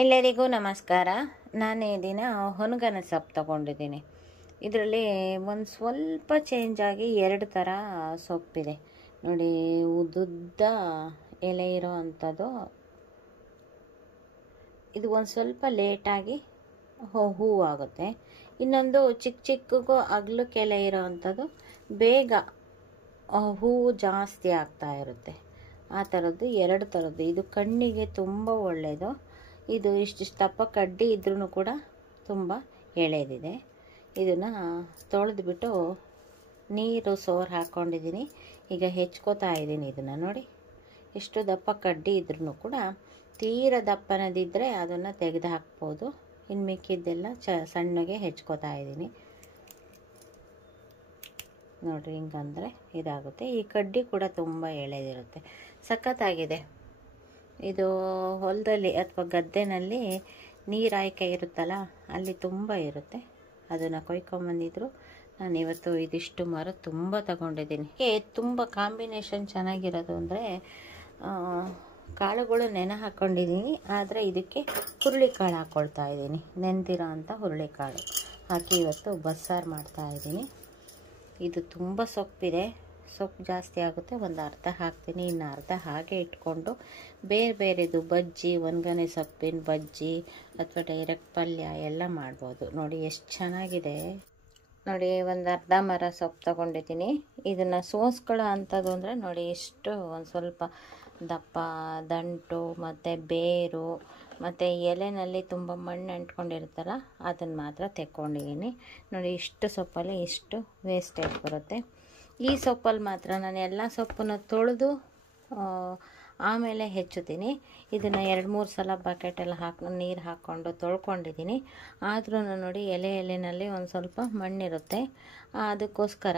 ಎಲ್ಲರಿಗೂ ನಮಸ್ಕಾರ. ನಾನು ಈ ದಿನ ಹೊನಗನ ಸೊಪ್ಪು ತಗೊಂಡಿದ್ದೀನಿ. ಇದರಲ್ಲಿ ಒಂದು ಸ್ವಲ್ಪ ಚೇಂಜ್ ಆಗಿ ಎರಡು ಥರ ಸೊಪ್ಪಿದೆ ನೋಡಿ. ಉದ್ದುದ್ದ ಎಲೆ ಇರೋ ಅಂಥದ್ದು, ಇದು ಒಂದು ಸ್ವಲ್ಪ ಲೇಟಾಗಿ ಹೂವಾಗುತ್ತೆ. ಇನ್ನೊಂದು ಚಿಕ್ಕ ಚಿಕ್ಕಗೂ ಅಗಲಕ್ಕೆ ಎಲೆ ಇರೋ ಅಂಥದ್ದು ಬೇಗ ಹೂವು ಜಾಸ್ತಿ ಆಗ್ತಾ ಇರುತ್ತೆ. ಆ ಥರದ್ದು ಎರಡು ಥರದ್ದು. ಇದು ಕಣ್ಣಿಗೆ ತುಂಬ ಒಳ್ಳೆಯದು. ಇದು ಇಷ್ಟಿಷ್ಟು ದಪ್ಪ ಕಡ್ಡಿ ಇದ್ರೂ ಕೂಡ ತುಂಬ ಎಳೆದಿದೆ. ಇದನ್ನು ತೊಳೆದ್ಬಿಟ್ಟು ನೀರು ಸೋರು ಹಾಕ್ಕೊಂಡಿದ್ದೀನಿ. ಈಗ ಹೆಚ್ಕೋತಾ ಇದ್ದೀನಿ. ಇದನ್ನು ನೋಡಿ, ಎಷ್ಟು ದಪ್ಪ ಕಡ್ಡಿ ಇದ್ರೂ ಕೂಡ ತೀರ ದಪ್ಪನದಿದ್ದರೆ ಅದನ್ನು ತೆಗೆದು ಹಾಕ್ಬೋದು. ಇನ್ನು ಮಿಕ್ಕಿದ್ದೆಲ್ಲ ಸಣ್ಣಗೆ ಹೆಚ್ಕೋತಾ ಇದ್ದೀನಿ ನೋಡಿರಿ. ಹಿಂಗಂದರೆ ಇದಾಗುತ್ತೆ. ಈ ಕಡ್ಡಿ ಕೂಡ ತುಂಬ ಎಳೆದಿರುತ್ತೆ, ಸಖತ್ತಾಗಿದೆ. ಇದು ಹೊಲದಲ್ಲಿ ಅಥವಾ ಗದ್ದೆನಲ್ಲಿ ನೀರು ಆಯ್ಕೆ ಇರುತ್ತಲ್ಲ, ಅಲ್ಲಿ ತುಂಬ ಇರುತ್ತೆ. ಅದನ್ನು ಕೊಯ್ಕೊಂಬಂದಿದ್ರು. ನಾನು ಇವತ್ತು ಇದಿಷ್ಟು ಮರ ತುಂಬ ತಗೊಂಡಿದ್ದೀನಿ. ತುಂಬ ಕಾಂಬಿನೇಷನ್ ಚೆನ್ನಾಗಿರೋದು ಅಂದರೆ ಕಾಳುಗಳು ನೆನೆ ಹಾಕ್ಕೊಂಡಿದ್ದೀನಿ. ಆದರೆ ಇದಕ್ಕೆ ಹುರುಳಿಕಾಳು ಹಾಕ್ಕೊಳ್ತಾ ಇದ್ದೀನಿ. ನೆನೆದಿರೋ ಅಂಥ ಹುರುಳಿಕಾಳು ಹಾಕಿ ಇವತ್ತು ಬಸ್ಸಾರು ಮಾಡ್ತಾಯಿದ್ದೀನಿ. ಇದು ತುಂಬ ಸೊಪ್ಪಿದೆ, ಸೊಪ್ಪು ಜಾಸ್ತಿ ಆಗುತ್ತೆ. ಒಂದು ಅರ್ಧ ಹಾಕ್ತೀನಿ, ಇನ್ನು ಅರ್ಧ ಹಾಗೆ ಇಟ್ಕೊಂಡು ಬೇರೆ ಬೇರೆದು ಬಜ್ಜಿ, ಒಣಗನೆ ಸೊಪ್ಪಿನ ಬಜ್ಜಿ ಅಥವಾ ಡೈರೆಕ್ಟ್ ಪಲ್ಯ ಎಲ್ಲ ಮಾಡ್ಬೋದು. ನೋಡಿ ಎಷ್ಟು ಚೆನ್ನಾಗಿದೆ. ನೋಡಿ, ಒಂದು ಅರ್ಧ ಮರ ಸೊಪ್ಪು ತಗೊಂಡಿದ್ದೀನಿ. ಇದನ್ನು ಸೋಸ್ಕೊಳ್ಳೋ ಅಂಥದ್ದು ಅಂದರೆ ನೋಡಿ, ಇಷ್ಟು ಒಂದು ಸ್ವಲ್ಪ ದಪ್ಪ ದಂಟು ಮತ್ತು ಬೇರು ಮತ್ತು ಎಲೆನಲ್ಲಿ ತುಂಬ ಮಣ್ಣು ಅಂಟ್ಕೊಂಡಿರುತ್ತಲ್ಲ, ಅದನ್ನು ಮಾತ್ರ ತೆಕ್ಕೊಂಡಿದ್ದೀನಿ. ನೋಡಿ, ಇಷ್ಟು ಸೊಪ್ಪಲ್ಲಿ ಇಷ್ಟು ವೇಸ್ಟೇಜ್ ಬರುತ್ತೆ. ಈ ಸೊಪ್ಪಲ್ಲಿ ಮಾತ್ರ ನಾನು ಎಲ್ಲ ಸೊಪ್ಪನ್ನು ತೊಳೆದು ಆಮೇಲೆ ಹೆಚ್ಚುತ್ತೀನಿ. ಇದನ್ನು 2-3 ಸಲ ಬಕೆಟೆಲ್ಲ ನೀರು ಹಾಕ್ಕೊಂಡು ತೊಳ್ಕೊಂಡಿದ್ದೀನಿ. ಆದ್ರೂ ನೋಡಿ, ಎಲೆನಲ್ಲಿ ಒಂದು ಸ್ವಲ್ಪ ಮಣ್ಣಿರುತ್ತೆ. ಅದಕ್ಕೋಸ್ಕರ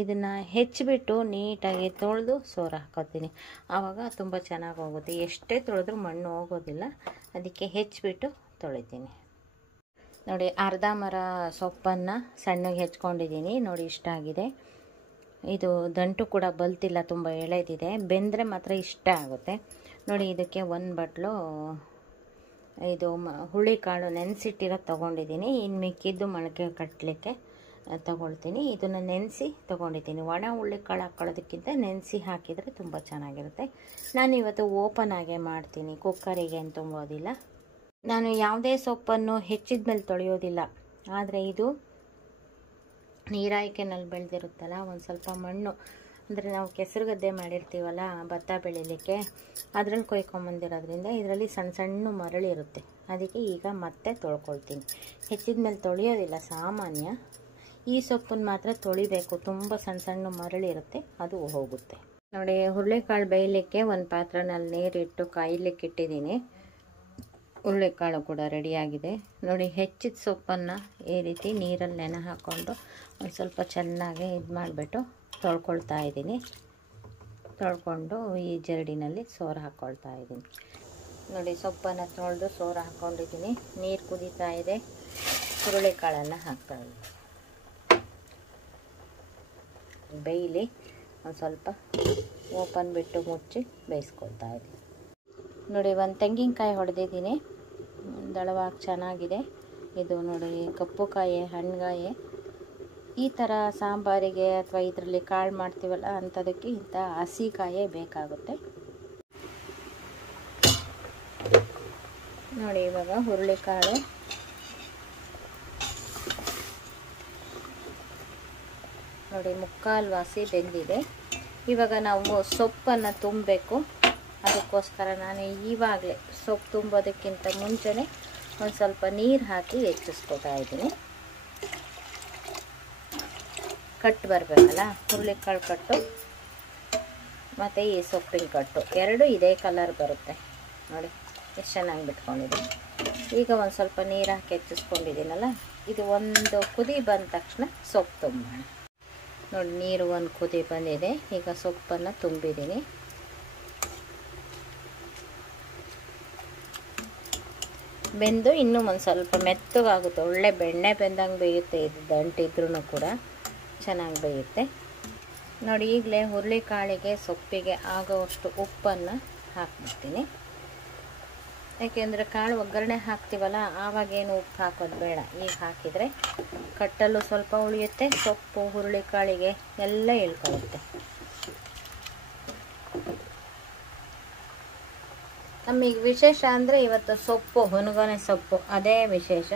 ಇದನ್ನು ಹೆಚ್ಚಿಬಿಟ್ಟು ನೀಟಾಗಿ ತೊಳೆದು ಸೋರು ಹಾಕೋತೀನಿ. ಆವಾಗ ತುಂಬ ಚೆನ್ನಾಗಿ ಹೋಗುತ್ತೆ. ಎಷ್ಟೇ ತೊಳೆದ್ರೂ ಮಣ್ಣು ಹೋಗೋದಿಲ್ಲ. ಅದಕ್ಕೆ ಹೆಚ್ಚಿಬಿಟ್ಟು ತೊಳಿತೀನಿ. ನೋಡಿ, ಅರ್ಧ ಮರ ಸೊಪ್ಪನ್ನು ಸಣ್ಣಗೆ ಹೆಚ್ಕೊಂಡಿದ್ದೀನಿ. ನೋಡಿ, ಇಷ್ಟ ಆಗಿದೆ. ಇದು ದಂಟು ಕೂಡ ಬಲ್ತಿಲ್ಲ, ತುಂಬ ಎಳೆದಿದೆ. ಬೆಂದರೆ ಮಾತ್ರ ಇಷ್ಟ ಆಗುತ್ತೆ. ನೋಡಿ, ಇದಕ್ಕೆ ಒಂದು ಬಟ್ಲು ಇದು ಹುರುಳಿಕಾಳು ನೆನೆಸಿಟ್ಟಿರೋದು ತೊಗೊಂಡಿದ್ದೀನಿ. ಇನ್ನು ಮಿಕ್ಕಿದ್ದು ಮೊಳಕೆ ಕಟ್ಟಲಿಕ್ಕೆ ತೊಗೊಳ್ತೀನಿ. ಇದನ್ನು ನೆನೆಸಿ ತೊಗೊಂಡಿದ್ದೀನಿ. ಒಣ ಹುರುಳಿಕಾಳು ಹಾಕ್ಕೊಳ್ಳೋದಕ್ಕಿಂತ ನೆನೆಸಿ ಹಾಕಿದರೆ ತುಂಬ ಚೆನ್ನಾಗಿರುತ್ತೆ. ನಾನು ಇವತ್ತು ಓಪನ್ ಆಗೇ ಮಾಡ್ತೀನಿ, ಕುಕ್ಕರಿಗೆ ಏನು ತುಂಬೋದಿಲ್ಲ. ನಾನು ಯಾವುದೇ ಸೊಪ್ಪನ್ನು ಹೆಚ್ಚಿದ ಮೇಲೆ ತೊಳೆಯೋದಿಲ್ಲ. ಆದರೆ ಇದು ನೀರಾಯ್ಕೆನಲ್ಲಿ ಬೆಳೆದಿರುತ್ತಲ್ಲ, ಒಂದು ಸ್ವಲ್ಪ ಮಣ್ಣು ಅಂದರೆ ನಾವು ಕೆಸರು ಗದ್ದೆ ಮಾಡಿರ್ತೀವಲ್ಲ ಭತ್ತ ಬೆಳೀಲಿಕ್ಕೆ, ಅದರಲ್ಲಿ ಕೊಯ್ಕೊಂಬಂದಿರೋದ್ರಿಂದ ಇದರಲ್ಲಿ ಸಣ್ಣ ಸಣ್ಣ ಮರಳಿರುತ್ತೆ. ಅದಕ್ಕೆ ಈಗ ಮತ್ತೆ ತೊಳ್ಕೊಳ್ತೀನಿ. ಹೆಚ್ಚಿದ ಮೇಲೆ ತೊಳೆಯೋದಿಲ್ಲ ಸಾಮಾನ್ಯ. ಈ ಸೊಪ್ಪನ್ನು ಮಾತ್ರ ತೊಳಿಬೇಕು, ತುಂಬ ಸಣ್ಣ ಸಣ್ಣ ಮರಳಿರುತ್ತೆ, ಅದು ಹೋಗುತ್ತೆ. ನೋಡಿ, ಹುರುಳಿಕಾಳು ಬೇಯಲಿಕ್ಕೆ ಒಂದು ಪಾತ್ರೆನಲ್ಲಿ ನೀರಿಟ್ಟು ಕಾಯಲಿಕ್ಕೆ ಇಟ್ಟಿದ್ದೀನಿ. ಹುರುಳಿಕಾಳು ಕೂಡ ರೆಡಿಯಾಗಿದೆ. ನೋಡಿ, ಹೆಚ್ಚಿದ ಸೊಪ್ಪನ್ನು ಈ ರೀತಿ ನೀರಲ್ಲಿ ನೆನೆ ಹಾಕ್ಕೊಂಡು ಒಂದು ಸ್ವಲ್ಪ ಚೆನ್ನಾಗಿ ಇದು ಮಾಡಿಬಿಟ್ಟು ತೊಳ್ಕೊಳ್ತಾ ಇದ್ದೀನಿ. ತೊಳ್ಕೊಂಡು ಈ ಜರಡಿನಲ್ಲಿ ಸೋರು ಹಾಕ್ಕೊಳ್ತಾ ಇದ್ದೀನಿ. ನೋಡಿ, ಸೊಪ್ಪನ್ನು ತೊಳೆದು ಸೋರು ಹಾಕ್ಕೊಂಡಿದ್ದೀನಿ. ನೀರು ಕುದೀತಾ ಇದೆ. ಹುರುಳಿಕಾಳನ್ನು ಹಾಕ್ತಾ ಇದ್ದೀನಿ. ಬೇಯಲಿ, ಒಂದು ಸ್ವಲ್ಪ ಓಪನ್ ಬಿಟ್ಟು ಮುಚ್ಚಿ ಬೇಯಿಸ್ಕೊಳ್ತಾ ಇದ್ದೀನಿ. ನೋಡಿ, ಒಂದು ತೆಂಗಿನಕಾಯಿ ಹೊಡೆದಿದ್ದೀನಿ. ದಳವಾಗಿ ಚೆನ್ನಾಗಿದೆ. ಇದು ನೋಡಿ, ಕಪ್ಪು ಕಾಯಿ, ಹಣ್ಣುಗಾಯಿ. ಈ ಥರ ಸಾಂಬಾರಿಗೆ ಅಥವಾ ಇದರಲ್ಲಿ ಕಾಳು ಮಾಡ್ತೀವಲ್ಲ ಅಂಥದಕ್ಕೆ ಇಂಥ ಹಸಿ ಕಾಯೇ ಬೇಕಾಗುತ್ತೆ. ನೋಡಿ, ಇವಾಗ ಹುರುಳಿಕಾಳು ನೋಡಿ ಮುಕ್ಕಾಲು ವಾಸಿ ಬೆಂದಿದೆ. ಇವಾಗ ನಾವು ಸೊಪ್ಪನ್ನು ತುಂಬಬೇಕು. ಅದಕ್ಕೋಸ್ಕರ ನಾನು ಇವಾಗಲೇ ಸೊಪ್ಪು ತುಂಬೋದಕ್ಕಿಂತ ಮುಂಚೆನೇ ಒಂದು ಸ್ವಲ್ಪ ನೀರು ಹಾಕಿ ಹೆಚ್ಚಿಸ್ಕೊತಾ ಇದ್ದೀನಿ. ಕಟ್ಟು ಬರಬೇಕಲ್ಲ, ಹುರುಳಿಕಾಳು ಕಟ್ಟು ಮತ್ತು ಈ ಸೊಪ್ಪಿನ ಕಟ್ಟು ಎರಡು ಇದೇ ಕಲರ್ ಬರುತ್ತೆ. ನೋಡಿ, ಎಷ್ಟು ಚೆನ್ನಾಗಿ ಬಿಟ್ಕೊಂಡಿದ್ದೀನಿ. ಈಗ ಒಂದು ಸ್ವಲ್ಪ ನೀರು ಹಾಕಿ ಹೆಚ್ಚಿಸ್ಕೊಂಡಿದ್ದೀನಲ್ಲ, ಇದು ಒಂದು ಕುದಿ ಬಂದ ತಕ್ಷಣ ಸೊಪ್ಪು ತುಂಬೋಣ. ನೋಡಿ, ನೀರು ಒಂದು ಕುದಿ ಬಂದಿದೆ. ಈಗ ಸೊಪ್ಪನ್ನು ತುಂಬಿದ್ದೀನಿ. ಬೆಂದು ಇನ್ನೂ ಒಂದು ಸ್ವಲ್ಪ ಮೆತ್ತಗಾಗುತ್ತೆ. ಒಳ್ಳೆ ಬೆಣ್ಣೆ ಬೆಂದಂಗೆ ಬೇಯುತ್ತೆ. ಇದು ದಂಟಿದ್ರೂ ಕೂಡ ಚೆನ್ನಾಗಿ ಬೇಯುತ್ತೆ. ನೋಡಿ, ಈಗಲೇ ಹುರುಳಿಕಾಳಿಗೆ ಸೊಪ್ಪಿಗೆ ಆಗೋವಷ್ಟು ಉಪ್ಪನ್ನು ಹಾಕ್ಬಿಡ್ತೀನಿ. ಯಾಕೆಂದರೆ ಕಾಳು ಒಗ್ಗರಣೆ ಹಾಕ್ತೀವಲ್ಲ ಆವಾಗೇನು ಉಪ್ಪು ಹಾಕೋದು ಬೇಡ. ಈಗ ಹಾಕಿದರೆ ಕಟ್ಟಲು ಸ್ವಲ್ಪ ಉಳಿಯುತ್ತೆ, ಸೊಪ್ಪು ಹುರುಳಿಕಾಳಿಗೆ ಎಲ್ಲ ಇಳ್ಕೊಳ್ಳುತ್ತೆ. ನಮಗೆ ವಿಶೇಷ ಅಂದರೆ ಇವತ್ತು ಸೊಪ್ಪು, ಹುನಗೊನೆ ಸೊಪ್ಪು, ಅದೇ ವಿಶೇಷ.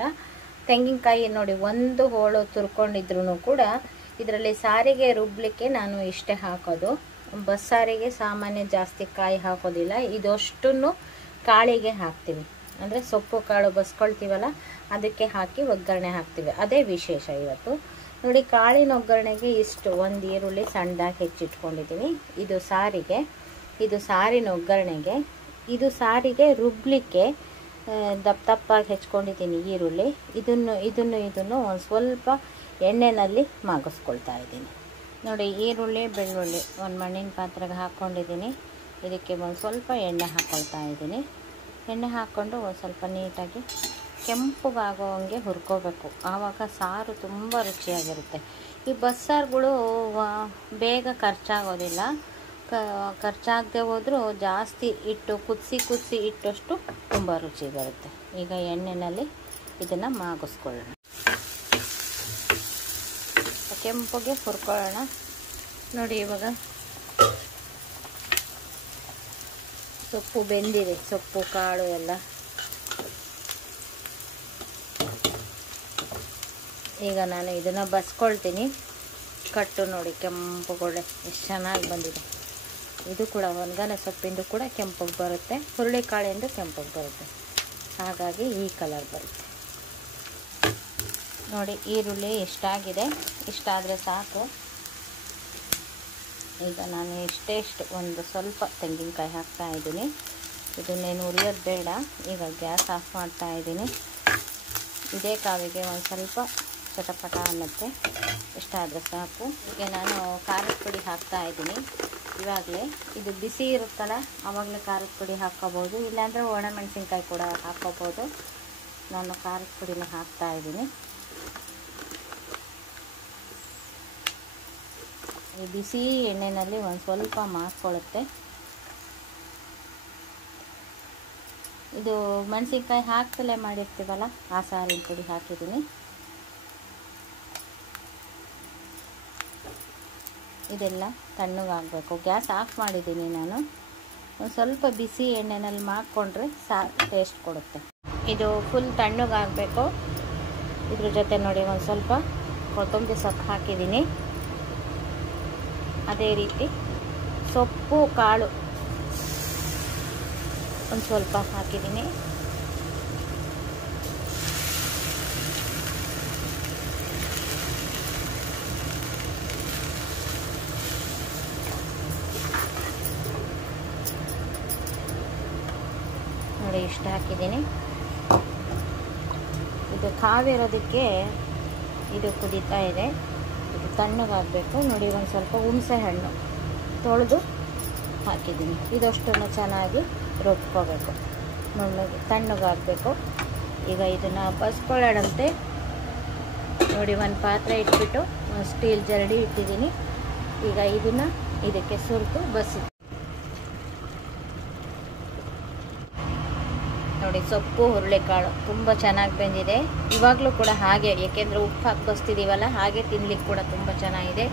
ತೆಂಗಿನಕಾಯಿ ನೋಡಿ, ಒಂದು ಹೋಳು ತುರ್ಕೊಂಡಿದ್ರು ಕೂಡ ಇದರಲ್ಲಿ ಸಾರಿಗೆ ರುಬ್ಲಿಕ್ಕೆ ನಾನು ಇಷ್ಟೇ ಹಾಕೋದು. ಬಸ್ಸಾರಿಗೆ ಸಾಮಾನ್ಯ ಜಾಸ್ತಿ ಕಾಯಿ ಹಾಕೋದಿಲ್ಲ. ಇದಷ್ಟನ್ನು ಕಾಳಿಗೆ ಹಾಕ್ತೀವಿ, ಅಂದರೆ ಸೊಪ್ಪು ಕಾಳು ಬಸ್ಕೊಳ್ತೀವಲ್ಲ ಅದಕ್ಕೆ ಹಾಕಿ ಒಗ್ಗರಣೆ ಹಾಕ್ತೀವಿ. ಅದೇ ವಿಶೇಷ ಇವತ್ತು. ನೋಡಿ, ಕಾಳಿನ ಒಗ್ಗರಣೆಗೆ ಇಷ್ಟು ಒಂದು ಈರುಳ್ಳಿ ಸಣ್ಣದಾಗಿ ಹೆಚ್ಚಿಟ್ಕೊಂಡಿದ್ದೀನಿ. ಇದು ಸಾರಿಗೆ, ಇದು ಸಾರಿನ ಒಗ್ಗರಣೆಗೆ. ಇದು ಸಾರಿಗೆ ರುಬ್ಲಿಕ್ಕೆ ದಪ್ಪ ದಪ್ಪಾಗಿ ಹೆಚ್ಕೊಂಡಿದ್ದೀನಿ ಈರುಳ್ಳಿ. ಇದನ್ನು ಒಂದು ಸ್ವಲ್ಪ ಎಣ್ಣೆಯಲ್ಲಿ ಮಾಗಿಸ್ಕೊಳ್ತಾ ಇದ್ದೀನಿ. ನೋಡಿ, ಈರುಳ್ಳಿ ಬೆಳ್ಳುಳ್ಳಿ ಒಂದು ಮಣ್ಣಿನ ಪಾತ್ರೆಗೆ ಹಾಕ್ಕೊಂಡಿದ್ದೀನಿ. ಇದಕ್ಕೆ ಒಂದು ಸ್ವಲ್ಪ ಎಣ್ಣೆ ಹಾಕ್ಕೊಳ್ತಾ ಇದ್ದೀನಿ. ಎಣ್ಣೆ ಹಾಕ್ಕೊಂಡು ಒಂದು ಸ್ವಲ್ಪ ನೀಟಾಗಿ ಕೆಂಪಗಾಗೋವಂಗೆ ಹುರ್ಕೋಬೇಕು. ಆವಾಗ ಸಾರು ತುಂಬ ರುಚಿಯಾಗಿರುತ್ತೆ. ಈ ಬಸ್ಸಾರುಗಳು ಬೇಗ ಖರ್ಚಾಗೋದಿಲ್ಲ. ಖರ್ಚಾಗದೆ ಹೋದರೂ ಜಾಸ್ತಿ ಇಟ್ಟು ಕುದಿಸಿ ಇಟ್ಟಷ್ಟು ತುಂಬ ರುಚಿ ಬರುತ್ತೆ. ಈಗ ಎಣ್ಣೆಯಲ್ಲಿ ಇದನ್ನು ಮಾಗಿಸ್ಕೊಳ್ಳೋಣ, ಕೆಂಪಗೆ ಹುರ್ಕೊಳ್ಳೋಣ. ನೋಡಿ, ಇವಾಗ ಸೊಪ್ಪು ಬೆಂದಿದೆ, ಸೊಪ್ಪು ಕಾಳು ಎಲ್ಲ. ಈಗ ನಾನು ಇದನ್ನು ಬಸ್ಕೊಳ್ತೀನಿ. ಕಟ್ಟು ನೋಡಿ, ಕೆಂಪುಗೊಳ್ಳೆ ಎಷ್ಟು ಚೆನ್ನಾಗಿ ಬಂದಿದೆ. ಇದು ಕೂಡ ಒಣಗನೆ ಸೊಪ್ಪಿಂದು ಕೂಡ ಕೆಂಪಗೆ ಬರುತ್ತೆ, ಹುರುಳಿಕಾಳಿಂದು ಕೆಂಪಗೆ ಬರುತ್ತೆ. ಹಾಗಾಗಿ ಈ ಕಲರ್ ಬರುತ್ತೆ. ನೋಡಿ, ಈರುಳ್ಳಿ ಎಷ್ಟಾಗಿದೆ, ಇಷ್ಟಾದರೆ ಸಾಕು. ಈಗ ನಾನು ಇಷ್ಟು ಒಂದು ಸ್ವಲ್ಪ ತೆಂಗಿನಕಾಯಿ ಹಾಕ್ತಾ ಇದ್ದೀನಿ. ಇದನ್ನೇನು ಉರಿಯೋದು ಬೇಡ. ಈಗ ಗ್ಯಾಸ್ ಆಫ್ ಮಾಡ್ತಾ ಇದ್ದೀನಿ. ಇದೇ ಕಾವಿಗೆ ಒಂದು ಸ್ವಲ್ಪ ಚಟಪಟ ಅನ್ನತ್ತೆ, ಇಷ್ಟಾದರೆ ಸಾಕು. ಈಗ ನಾನು ಖಾರದ ಪುಡಿ ಹಾಕ್ತಾ ಇದ್ದೀನಿ. ಇವಾಗಲೇ ಇದು ಬಿಸಿ ಇರುತ್ತಲ್ಲ, ಆವಾಗಲೇ ಖಾರದ ಪುಡಿ ಹಾಕ್ಕೋಬೋದು, ಇಲ್ಲಾಂದರೆ ಒಣಮೆಣಸಿನ್ಕಾಯಿ ಕೂಡ ಹಾಕ್ಕೋಬೋದು. ನಾನು ಖಾರದ ಪುಡಿನ ಹಾಕ್ತಾ ಇದ್ದೀನಿ. ಈ ಬಿಸಿ ಎಣ್ಣೆಯಲ್ಲಿ ಒಂದು ಸ್ವಲ್ಪ ಮಾರ್ಕೊಳ್ಳುತ್ತೆ. ಇದು ಮೆಣಸಿನ್ಕಾಯಿ ಹಾಕ್ತಲೇ ಮಾಡಿರ್ತೀವಲ್ಲ, ಆ ಸಾರಿನ ಪುಡಿ ಹಾಕಿದ್ದೀನಿ. ಇದೆಲ್ಲ ತಣ್ಣಗಾಗಬೇಕು. ಗ್ಯಾಸ್ ಆಫ್ ಮಾಡಿದ್ದೀನಿ ನಾನು. ಒಂದು ಸ್ವಲ್ಪ ಬಿಸಿ ಎಣ್ಣೆನಲ್ಲಿ ಮಾಡಿಕೊಂಡ್ರೆ ಸಾರು ಟೇಸ್ಟ್ ಕೊಡುತ್ತೆ. ಇದು ಫುಲ್ ತಣ್ಣಗಾಗಬೇಕು. ಇದ್ರ ಜೊತೆ ನೋಡಿ ಒಂದು ಸ್ವಲ್ಪ ಕೊತ್ತಂಬರಿ ಸೊಪ್ಪು ಹಾಕಿದ್ದೀನಿ. ಅದೇ ರೀತಿ ಸೊಪ್ಪು ಕಾಳು ಒಂದು ಸ್ವಲ್ಪ ಹಾಕಿದ್ದೀನಿ. ನೋಡಿ, ಇಷ್ಟು ಹಾಕಿದ್ದೀನಿ. ಇದು ಕಾವಿರೋದಕ್ಕೆ ಇದು ಕುದೀತಾ ಇದೆ. ಇದು ತಣ್ಣಗಾಗಬೇಕು. ನೋಡಿ, ಒಂದು ಸ್ವಲ್ಪ ಹುಣಸೆ ಹಣ್ಣು ತೊಳೆದು ಹಾಕಿದ್ದೀನಿ. ಇದಷ್ಟನ್ನು ಚೆನ್ನಾಗಿ ರುಬ್ಕೋಬೇಕು. ನುಣ್ಣಗೆ ತಣ್ಣಗಾಗಬೇಕು. ಈಗ ಇದನ್ನು ಬಸ್ಕೊಳ್ಳೋಣಂತೆ. ನೋಡಿ, ಒಂದು ಪಾತ್ರೆ ಇಟ್ಬಿಟ್ಟು ಒಂದು ಸ್ಟೀಲ್ ಜರಡಿ ಇಟ್ಟಿದ್ದೀನಿ. ಈಗ ಇದನ್ನು ಇದಕ್ಕೆ ಸುರಿದು ಬಸಿ. ನೋಡಿ, ಸೊಪ್ಪು ಹುರುಳಿಕಾಳು ತುಂಬ ಚೆನ್ನಾಗಿ ಬೆಂದಿದೆ. ಇವಾಗಲೂ ಕೂಡ ಹಾಗೆ, ಏಕೆಂದರೆ ಉಪ್ಪು ಹಾಕಿ ಬಸ್ತಿದ್ದೀವಲ್ಲ, ಹಾಗೆ ತಿನ್ಲಿಕ್ಕೆ ಕೂಡ ತುಂಬ ಚೆನ್ನಾಗಿದೆ.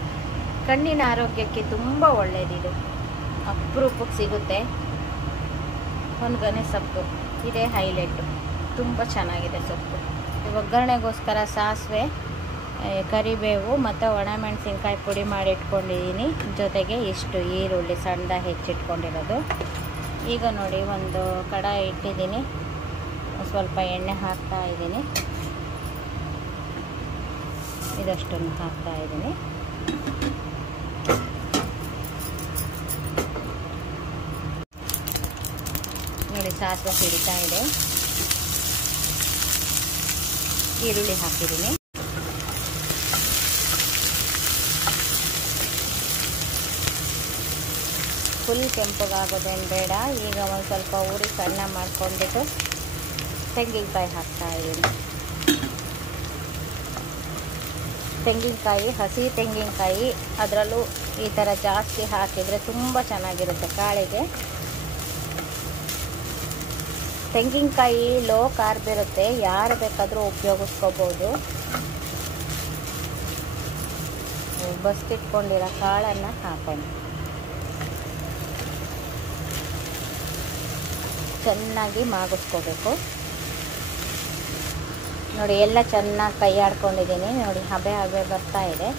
ಕಣ್ಣಿನ ಆರೋಗ್ಯಕ್ಕೆ ತುಂಬ ಒಳ್ಳೆಯದಿದು. ಅಪರೂಪಕ್ಕೆ ಸಿಗುತ್ತೆ. ಹೊನ್ಗನೆ ಸೊಪ್ಪು ಇದೇ ಹೈಲೈಟು. ತುಂಬ ಚೆನ್ನಾಗಿದೆ ಸೊಪ್ಪು. ಒಗ್ಗರಣೆಗೋಸ್ಕರ ಸಾಸಿವೆ, ಕರಿಬೇವು ಮತ್ತು ಒಣಮೆಣಸಿನ್ಕಾಯಿ ಪುಡಿ ಮಾಡಿ ಇಟ್ಕೊಂಡಿದ್ದೀನಿ. ಜೊತೆಗೆ ಇಷ್ಟು ಈರುಳ್ಳಿ ಸಣ್ಣದಾಗಿ ಹೆಚ್ಚಿಟ್ಕೊಂಡಿರೋದು. ಈಗ ನೋಡಿ, ಒಂದು ಕಡಾಯಿ ಇಟ್ಟಿದ್ದೀನಿ. ಸ್ವಲ್ಪ ಎಣ್ಣೆ ಹಾಕ್ತಾ ಇದ್ದೀನಿ. ಇದಷ್ಟನ್ನು ಹಾಕ್ತಾ ಇದ್ದೀನಿ. ನೋಡಿ, ಸಾಸಿವೆ ಸಿಡಿತಾ ಇದೆ. ಈರುಳ್ಳಿ ಹಾಕಿದ್ದೀನಿ. ಫುಲ್ ಕೆಂಪಗಾಗೋದೇನು ಬೇಡ. ಈಗ ಒಂದು ಸ್ವಲ್ಪ ಉರಿ ಸಣ್ಣ ಮಾಡ್ಕೊಂಡ್ಬಿಟ್ಟು ತೆಂಗಿನಕಾಯಿ ಹಾಕ್ತಾ ಇದ್ದೀನಿ. ತೆಂಗಿನಕಾಯಿ, ಹಸಿ ತೆಂಗಿನಕಾಯಿ, ಅದರಲ್ಲೂ ಈ ಥರ ಜಾಸ್ತಿ ಹಾಕಿದರೆ ತುಂಬ ಚೆನ್ನಾಗಿರುತ್ತೆ ಕಾಳಿಗೆ. ತೆಂಗಿನಕಾಯಿ ಲೋ ಕಾರ್ಬ್ ಇರುತ್ತೆ, ಯಾರು ಬೇಕಾದರೂ ಉಪಯೋಗಿಸ್ಕೋಬೋದು. ಬಸ್ಕಿಟ್ಕೊಂಡಿರೋ ಕಾಳನ್ನು ಹಾಕೊಂಡು ಚೆನ್ನಾಗಿ ಮಾಗಿಸ್ಕೋಬೇಕು. ನೋಡಿ ಎಲ್ಲ ಚೆನ್ನಾಗಿ ಕೈ ಆಡ್ಕೊಂಡಿದ್ದೀನಿ. ನೋಡಿ ಹಬೆ ಬರ್ತಾ ಇದೆ.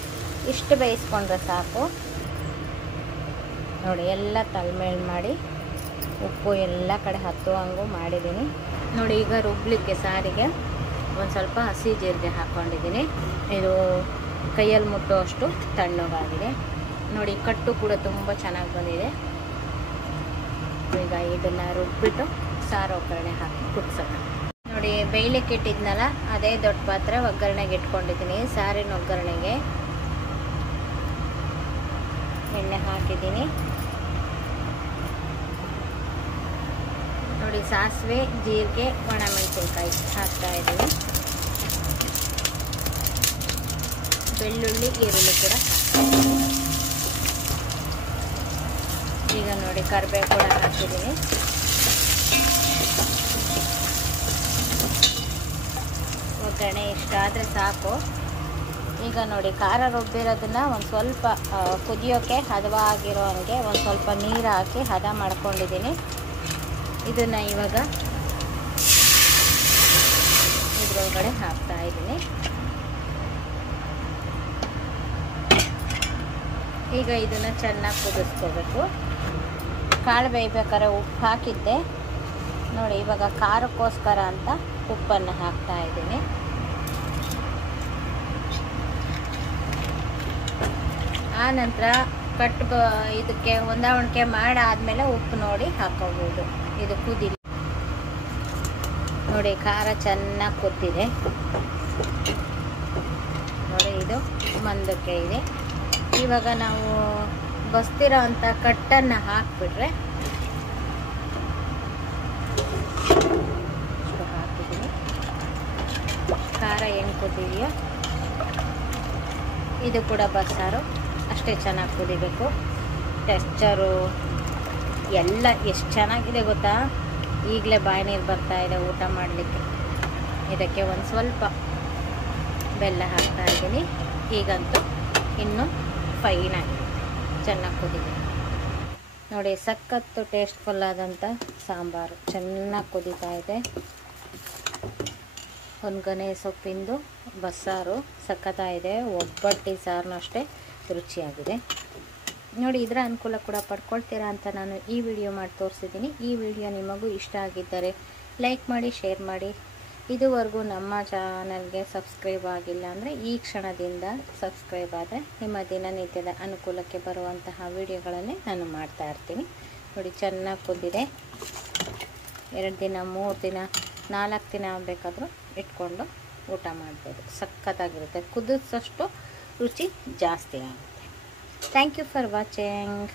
ಇಷ್ಟು ಬೇಯಿಸ್ಕೊಂಡ್ರೆ ಸಾಕು. ನೋಡಿ ಎಲ್ಲ ತಲೆಮೇಲೆ ಮಾಡಿ ಉಪ್ಪು ಎಲ್ಲ ಕಡೆ ಹತ್ತುವಂಗೂ ಮಾಡಿದ್ದೀನಿ. ನೋಡಿ ಈಗ ರುಬ್ಲಿಕ್ಕೆ ಸಾರಿಗೆ ಒಂದು ಸ್ವಲ್ಪ ಹಸಿ ಜೀರಿಗೆ ಹಾಕ್ಕೊಂಡಿದ್ದೀನಿ. ಇದು ಕೈಯಲ್ಲಿ ಮುಟ್ಟುವಷ್ಟು ತಣ್ಣಗಾಗಿದೆ. ನೋಡಿ ಕಟ್ಟು ಕೂಡ ತುಂಬ ಚೆನ್ನಾಗಿ ಬಂದಿದೆ. ಈಗ ಇದನ್ನು ರುಬ್ಬಿಟ್ಟು ಸಾರು ಒಗ್ಗರಣೆ ಹಾಕಿ ಕುದಿಸೋಣ. ನೋಡಿ ಬೇಯಲಿಕ್ಕೆ ಇಟ್ಟಿದ್ನಲ್ಲ, ಅದೇ ದೊಡ್ಡ ಪಾತ್ರೆ ಒಗ್ಗರಣೆಗೆ ಇಟ್ಕೊಂಡಿದ್ದೀನಿ. ಸಾರಿನ ಒಗ್ಗರಣೆಗೆ ಎಣ್ಣೆ ಹಾಕಿದ್ದೀನಿ. ನೋಡಿ ಸಾಸಿವೆ, ಜೀರಿಗೆ, ಒಣಮೆಣಸಿನ್ಕಾಯಿ ಹಾಕ್ತಾ ಇದ್ದೀನಿ. ಬೆಳ್ಳುಳ್ಳಿ, ಈರುಳ್ಳಿ ಕೂಡ ಹಾಕ್ತೀನಿ. ಈಗ ನೋಡಿ ಕರಿಬೇವು ಕೂಡ ಹಾಕಿದ್ದೀನಿ. ಒಗ್ಗರಣೆ ಇಷ್ಟ ಆದರೆ ಸಾಕು. ಈಗ ನೋಡಿ ಖಾರ ರುಬ್ಬಿರೋದನ್ನ ಒಂದು ಸ್ವಲ್ಪ ಕುದಿಯೋಕ್ಕೆ ಹದವಾಗಿರೋ ಹಂಗೆ ಒಂದು ಸ್ವಲ್ಪ ನೀರು ಹಾಕಿ ಹದ ಮಾಡ್ಕೊಂಡಿದ್ದೀನಿ. ಇದನ್ನು ಇವಾಗ ಇದ್ರೊಳಗಡೆ ಹಾಕ್ತಾ ಇದ್ದೀನಿ. ಈಗ ಇದನ್ನು ಚೆನ್ನಾಗಿ ಕುದಿಸ್ಕೋಬೇಕು. ಕಾಳು ಬೇಯಬೇಕಾದ್ರೆ ಉಪ್ಪು ಹಾಕಿದ್ದೆ. ನೋಡಿ ಇವಾಗ ಖಾರಕ್ಕೋಸ್ಕರ ಅಂತ ಉಪ್ಪನ್ನು ಹಾಕ್ತಾ ಇದ್ದೀನಿ. ಆ ನಂತರ ಇದಕ್ಕೆ ಹೊಂದಾಣಿಕೆ ಮಾಡಾದ್ಮೇಲೆ ಉಪ್ಪು ನೋಡಿ ಹಾಕೋಬೋದು. ಇದು ಕುದಿಲಿ. ನೋಡಿ ಖಾರ ಚೆನ್ನಾಗಿ ಕುದ್ದಿದೆ. ನೋಡಿ ಇದು ಮಂದಕ್ಕೆ ಇದೆ. ಇವಾಗ ನಾವು ಬಸ್ತಿರೋ ಅಂಥ ಕಟ್ಟನ್ನು ಹಾಕಿಬಿಟ್ರೆ ಹಾಕಿದ್ದೀನಿ. ಖಾರ ಹೆಂಗೆ ಕುದಿದೆಯೋ ಇದು ಕೂಡ ಬಸ್ಸಾರು ಅಷ್ಟೇ ಚೆನ್ನಾಗಿ ಕುದಿಬೇಕು. ಟೆಕ್ಸ್ಚರು ಎಲ್ಲ ಎಷ್ಟು ಚೆನ್ನಾಗಿದೆ ಗೊತ್ತಾ. ಈಗಲೇ ಬಾಯಿ ನೀರು ಬರ್ತಾ ಇದೆ ಊಟ ಮಾಡಲಿಕ್ಕೆ. ಇದಕ್ಕೆ ಒಂದು ಸ್ವಲ್ಪ ಬೆಲ್ಲ ಹಾಕ್ತಾ ಇದ್ದೀನಿ. ಈಗಂತೂ ಇನ್ನೂ ಫೈನಾಗಿ ಚೆನ್ನಾಗಿ ಕುದಿದೆ. ನೋಡಿ ಸಖತ್ತು ಟೇಸ್ಟ್ಫುಲ್ ಆದಂಥ ಸಾಂಬಾರು ಚೆನ್ನಾಗಿ ಕುದೀತಾ ಇದೆ. ಹೊನ್ಗನೆ ಸೊಪ್ಪಿಂದು ಬಸ್ಸಾರು ಸಖತ್ತಾಗಿದೆ. ಒಬ್ಬಟ್ಟು ಸಾರನೂ ಅಷ್ಟೇ ರುಚಿಯಾಗಿದೆ. ನೋಡಿ ಇದರ ಅನುಕೂಲ ಕೂಡ ಪಡ್ಕೊಳ್ತೀರಾ ಅಂತ ನಾನು ಈ ವಿಡಿಯೋ ಮಾಡಿ ತೋರಿಸಿದ್ದೀನಿ. ಈ ವಿಡಿಯೋ ನಿಮಗೂ ಇಷ್ಟ ಆಗಿದ್ದರೆ ಲೈಕ್ ಮಾಡಿ, ಶೇರ್ ಮಾಡಿ. ಇದುವರೆಗೂ ನಮ್ಮ ಚಾನಲ್ಗೆ ಸಬ್ಸ್ಕ್ರೈಬ್ ಆಗಿಲ್ಲ ಅಂದರೆ ಈ ಕ್ಷಣದಿಂದ ಸಬ್ಸ್ಕ್ರೈಬ್ ಆದರೆ ನಿಮ್ಮ ದಿನನಿತ್ಯದ ಅನುಕೂಲಕ್ಕೆ ಬರುವಂತಹ ವಿಡಿಯೋಗಳನ್ನೇ ನಾನು ಮಾಡ್ತಾ ಇರ್ತೀನಿ. ನೋಡಿ ಚೆನ್ನಾಗಿ ಕುದ್ದಿದೆ. 2 ದಿನ 3 ದಿನ 4 ದಿನ ಬೇಕಾದರೂ ಇಟ್ಕೊಂಡು ಊಟ ಮಾಡ್ಬೋದು. ಸಖತ್ತಾಗಿರುತ್ತೆ. ಕುದಿಸೋಷ್ಟು ರುಚಿ ಜಾಸ್ತಿ ಆಗುತ್ತೆ. Thank you for watching.